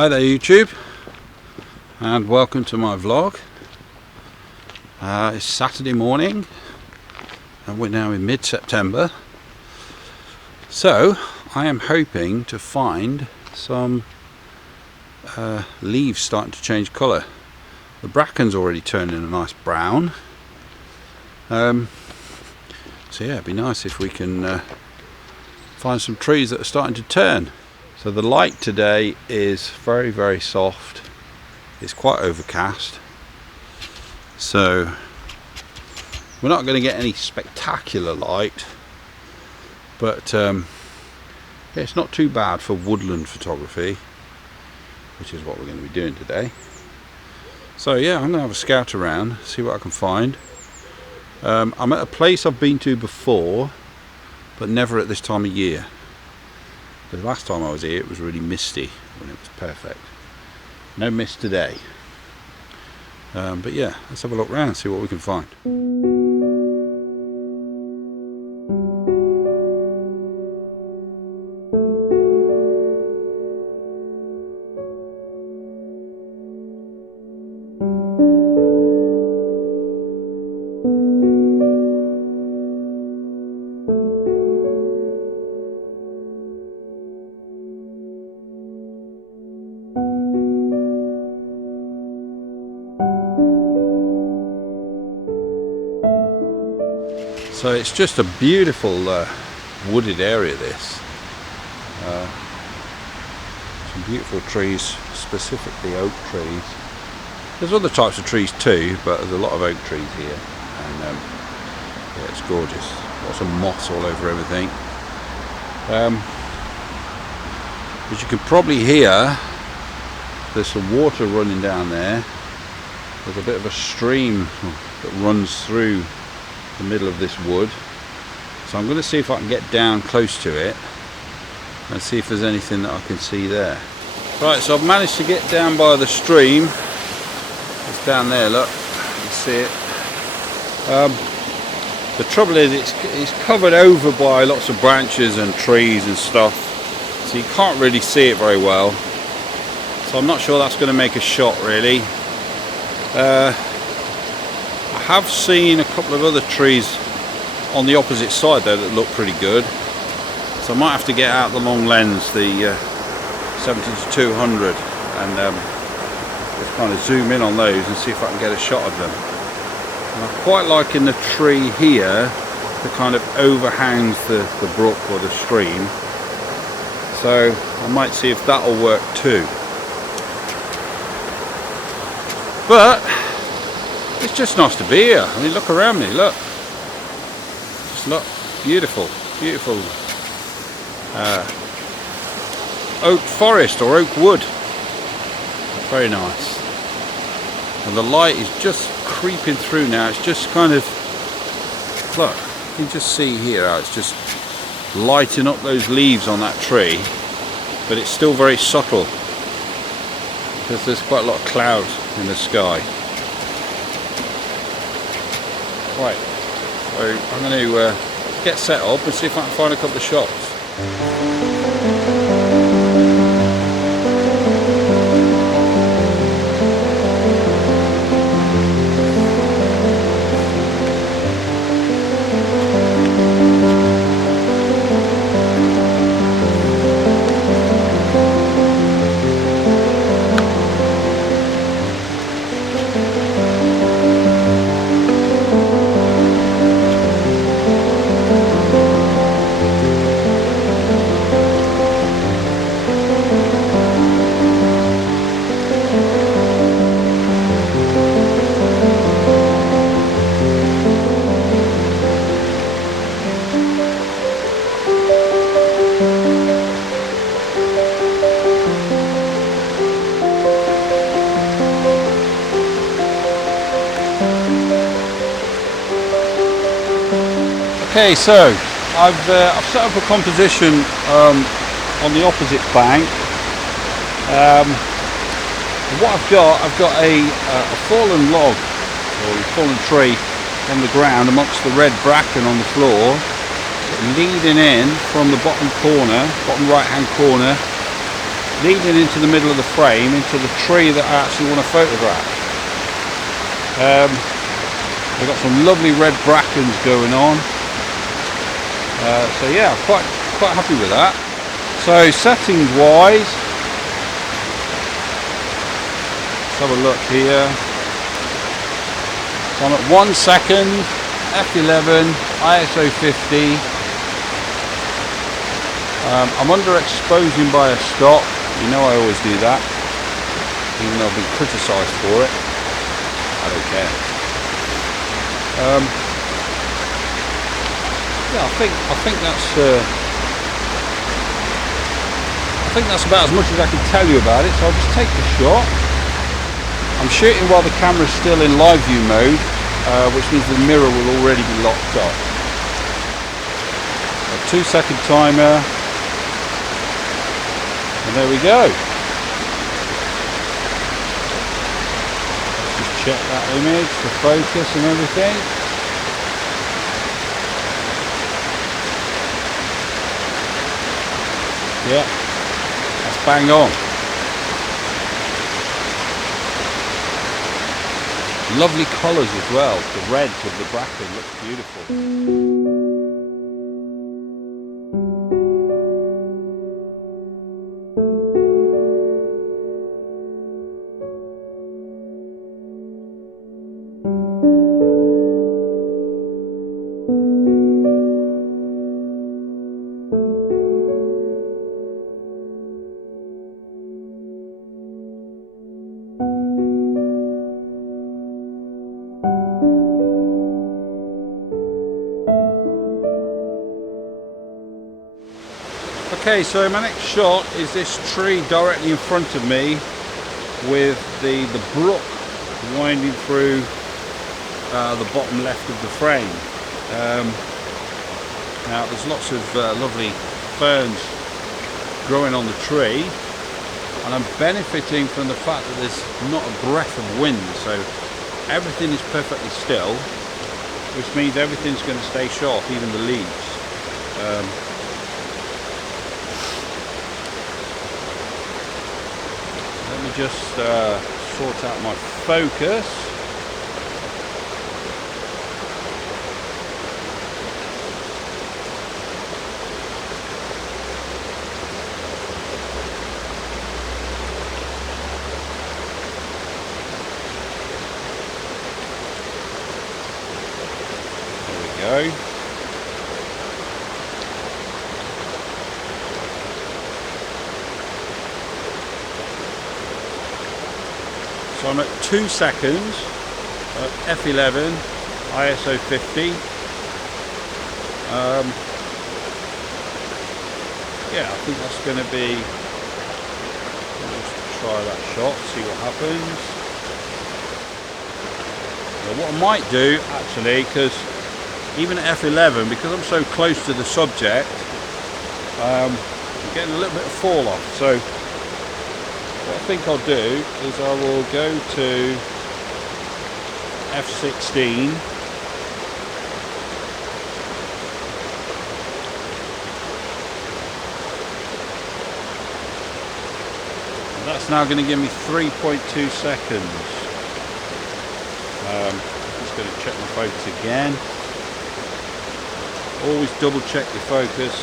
Hi there YouTube, and welcome to my vlog. It's Saturday morning and we're now in mid-September, so I am hoping to find some leaves starting to change colour. The bracken's already turning a nice brown, so yeah, it'd be nice if we can find some trees that are starting to turn. So the light today is very soft. It's quite overcast, so we're not going to get any spectacular light, but yeah, it's not too bad for woodland photography, which is what we're going to be doing today. So yeah, I'm going to have a scout around, see what I can find. I'm at a place I've been to before, but never at this time of year. The last time I was here it was really misty when it was perfect. No mist today. But yeah, let's have a look around, see what we can find. So it's just a beautiful wooded area, this. Some beautiful trees, specifically oak trees. There's other types of trees too, but there's a lot of oak trees here. And yeah, it's gorgeous. Lots of moss all over everything. As you can probably hear, there's some water running down there. There's a bit of a stream that runs through the middle of this wood, so I'm going to see if I can get down close to it and see if there's anything that I can see there. Right, so I've managed to get down by the stream. It's down there, look, you can see it. The trouble is it's covered over by lots of branches and trees and stuff, so you can't really see it very well, so I'm not sure that's going to make a shot really. I have seen a couple of other trees on the opposite side there that look pretty good, so I might have to get out the long lens, the 70-200, and just kind of zoom in on those and see if I can get a shot of them. And I'm quite liking the tree here that kind of overhangs the brook or the stream, so I might see if that will work too. But it's just nice to be here. I mean, look around me, look. Just look, beautiful oak forest or oak wood. Very nice. And the light is just creeping through now. It's just kind of, look, you can just see here how it's just lighting up those leaves on that tree, but it's still very subtle because there's quite a lot of clouds in the sky. Right, so I'm going to get set up and see if I can find a couple of shots. Okay, so I've set up a composition on the opposite bank. What I've got a fallen log or a fallen tree on the ground amongst the red bracken on the floor, leading in from the bottom right hand corner leading into the middle of the frame, into the tree that I actually want to photograph. We've got some lovely red brackens going on. So yeah, quite happy with that. So settings wise, let's have a look here. So I'm at 1 second, f11, ISO 50. I'm underexposing by a stop. You know I always do that, even though I've been criticised for it. I don't care. Yeah, I think that's about as much as I can tell you about it. So I'll just take the shot. I'm shooting while the camera's still in live view mode, which means the mirror will already be locked up. A 2 second timer, and there we go. Let's just check that image, the focus and everything. Yeah, that's bang on. Lovely colours as well. The reds of the bracken looks beautiful. Okay, so my next shot is this tree directly in front of me with the brook winding through the bottom left of the frame. Now there's lots of lovely ferns growing on the tree, and I'm benefiting from the fact that there's not a breath of wind, so everything is perfectly still, which means everything's going to stay sharp, even the leaves. Let me just sort out my focus. There we go. So I'm at 2 seconds at f11, ISO 50. Yeah, I think that's going to be. Let's try that shot, see what happens. Now, what I might do actually, because even at f11, because I'm so close to the subject, I'm getting a little bit of fall off. So what I think I'll do is I will go to f16, and that's now going to give me 3.2 seconds. I'm just going to check my focus again. Always double check your focus.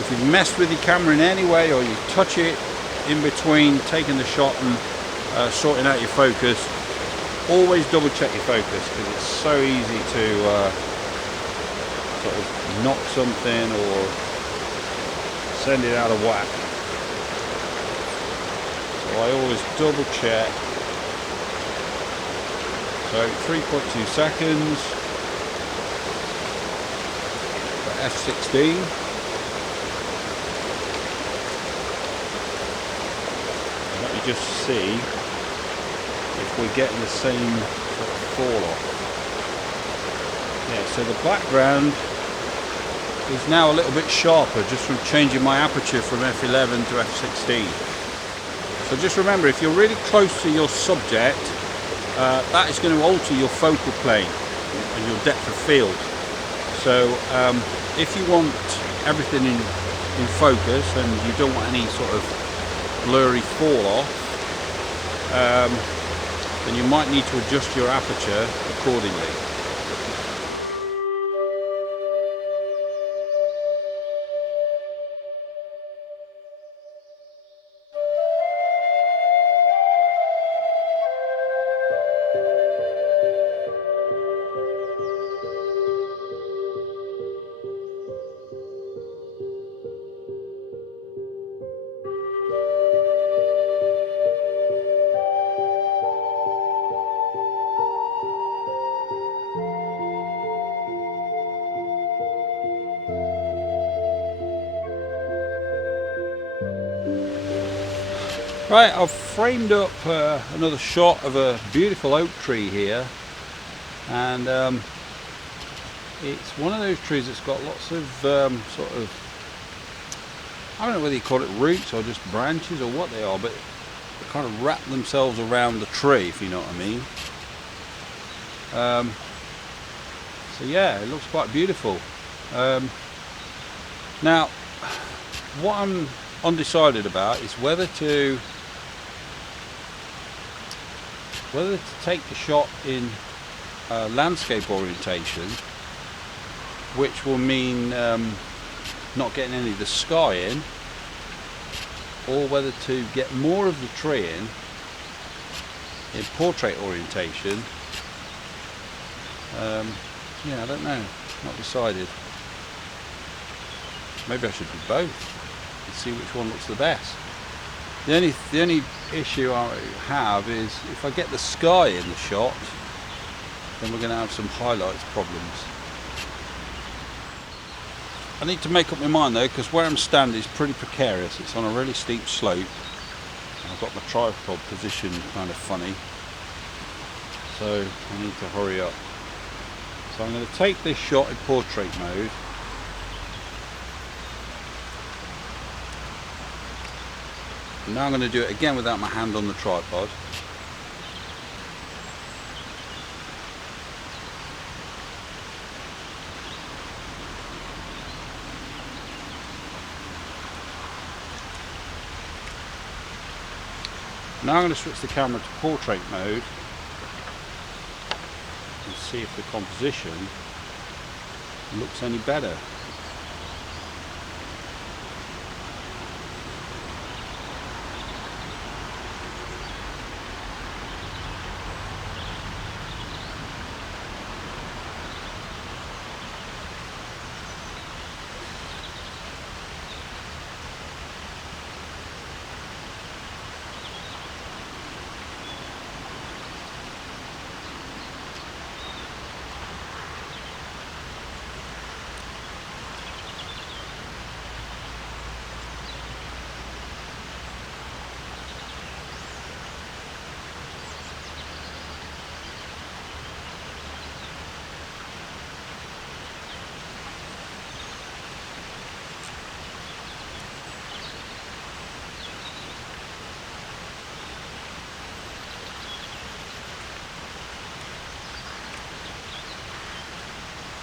If you've messed with your camera in any way, or you touch it in between taking the shot and sorting out your focus, always double check your focus, because it's so easy to sort of knock something or send it out of whack. So I always double check. So 3.2 seconds for f16. Let me just see if we're getting the same sort of fall off. Yeah, so the background is now a little bit sharper just from changing my aperture from f11 to f16. So just remember, if you're really close to your subject, that is going to alter your focal plane and your depth of field. So if you want everything in focus and you don't want any sort of blurry fall off, then you might need to adjust your aperture accordingly. Right, I've framed up another shot of a beautiful oak tree here, and it's one of those trees that's got lots of sort of, I don't know whether you call it roots or just branches or what they are, but they kind of wrap themselves around the tree, if you know what I mean. So yeah, it looks quite beautiful. Now, what I'm undecided about is whether to take the shot in landscape orientation, which will mean not getting any of the sky in, or whether to get more of the tree in portrait orientation. Yeah, I don't know, not decided. Maybe I should do both and see which one looks the best. The only issue I have is if I get the sky in the shot, then we're going to have some highlights problems. I need to make up my mind though, because where I'm standing is pretty precarious. It's on a really steep slope. I've got my tripod position kind of funny, so I need to hurry up. So I'm going to take this shot in portrait mode. Now I'm going to do it again without my hand on the tripod. Now I'm going to switch the camera to portrait mode and see if the composition looks any better.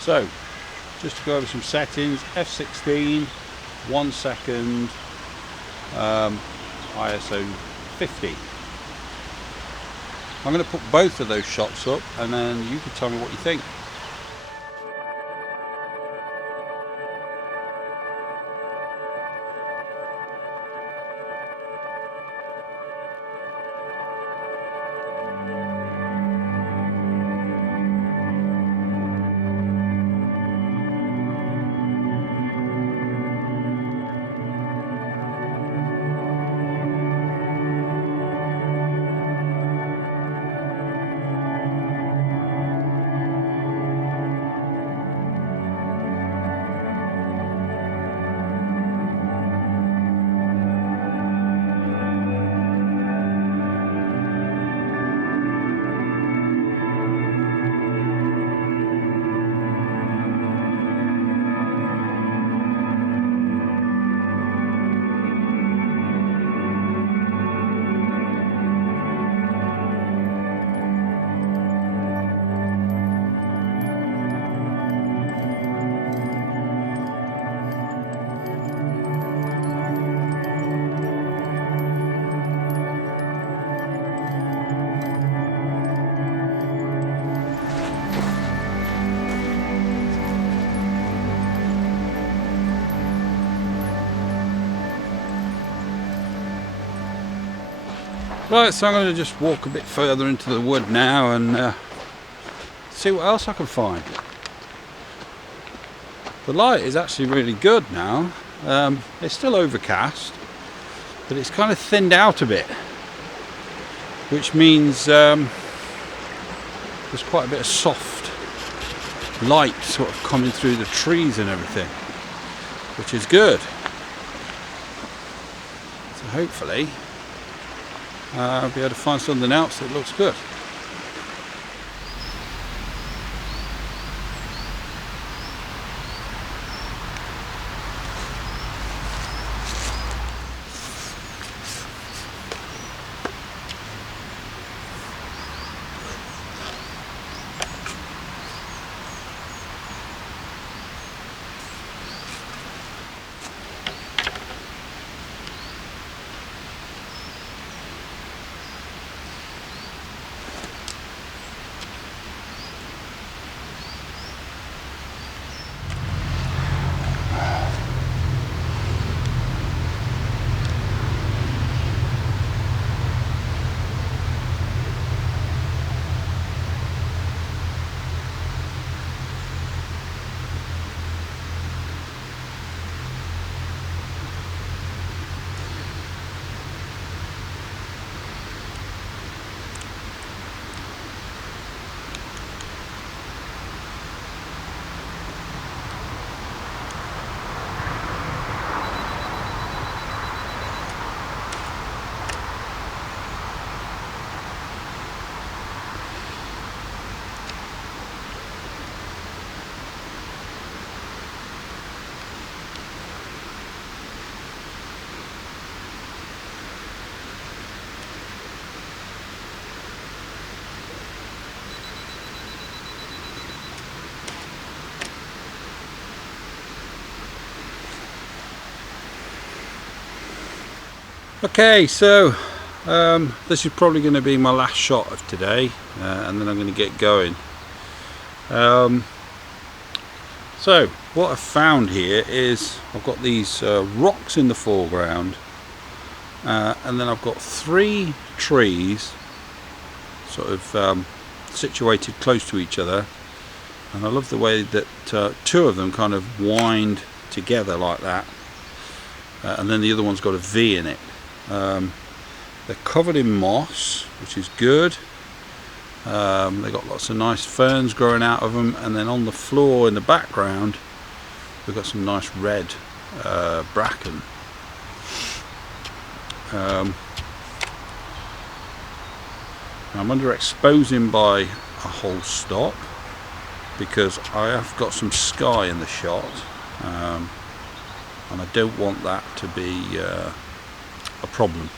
So, just to go over some settings, f16, 1 second, ISO 50. I'm going to put both of those shots up and then you can tell me what you think. Right, so I'm going to just walk a bit further into the wood now and see what else I can find. The light is actually really good now. It's still overcast, but it's kind of thinned out a bit, which means there's quite a bit of soft light sort of coming through the trees and everything, which is good. So hopefully I'll be able to find something else that looks good. Okay, so this is probably going to be my last shot of today, and then I'm going to get going. So what I've found here is I've got these rocks in the foreground, and then I've got 3 trees sort of situated close to each other, and I love the way that 2 of them kind of wind together like that, and then the other one's got a V in it. They're covered in moss, which is good. They've got lots of nice ferns growing out of them, and then on the floor in the background we've got some nice red bracken. I'm underexposing by a whole stop because I have got some sky in the shot, and I don't want that to be a problem.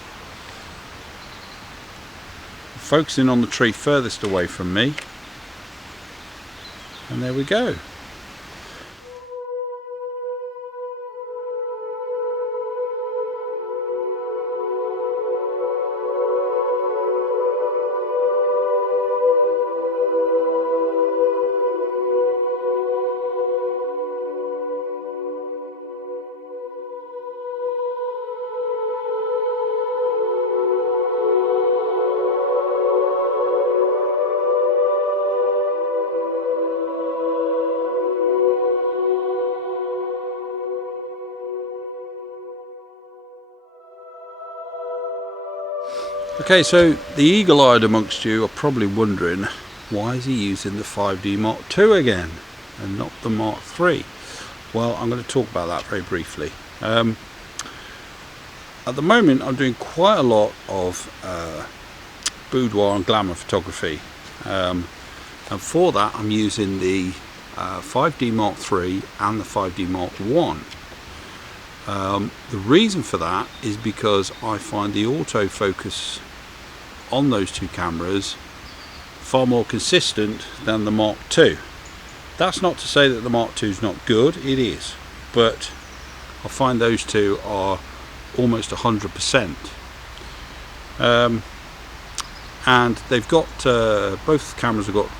Focusing on the tree furthest away from me, and there we go. Okay, so the eagle-eyed amongst you are probably wondering, why is he using the 5D Mark II again and not the Mark III? Well, I'm going to talk about that very briefly. At the moment I'm doing quite a lot of boudoir and glamour photography, and for that I'm using the 5D Mark III and the 5D Mark I. The reason for that is because I find the autofocus on those 2 cameras far more consistent than the Mark II. That's not to say that the Mark II is not good, it is, but I find those 2 are almost 100%. And they've got both cameras have got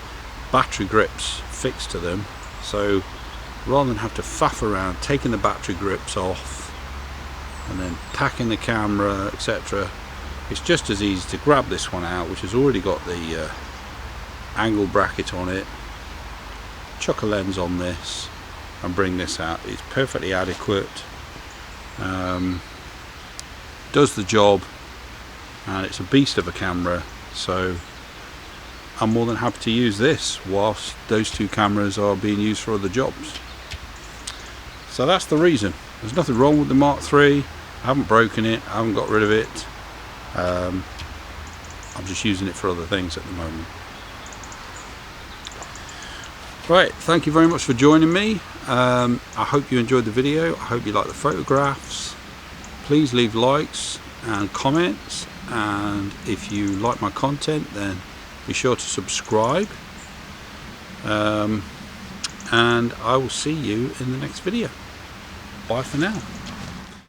battery grips fixed to them, so rather than have to faff around taking the battery grips off and then packing the camera, etc., it's just as easy to grab this one out, which has already got the angle bracket on it, chuck a lens on this and bring this out. It's perfectly adequate, does the job, and it's a beast of a camera, so I'm more than happy to use this whilst those two cameras are being used for other jobs. So that's the reason. There's nothing wrong with the Mark III. I haven't broken it, I haven't got rid of it. I'm just using it for other things at the moment. Right, thank you very much for joining me. I hope you enjoyed the video. I hope you like the photographs. Please leave likes and comments, and if you like my content, then be sure to subscribe. And I will see you in the next video. Bye for now.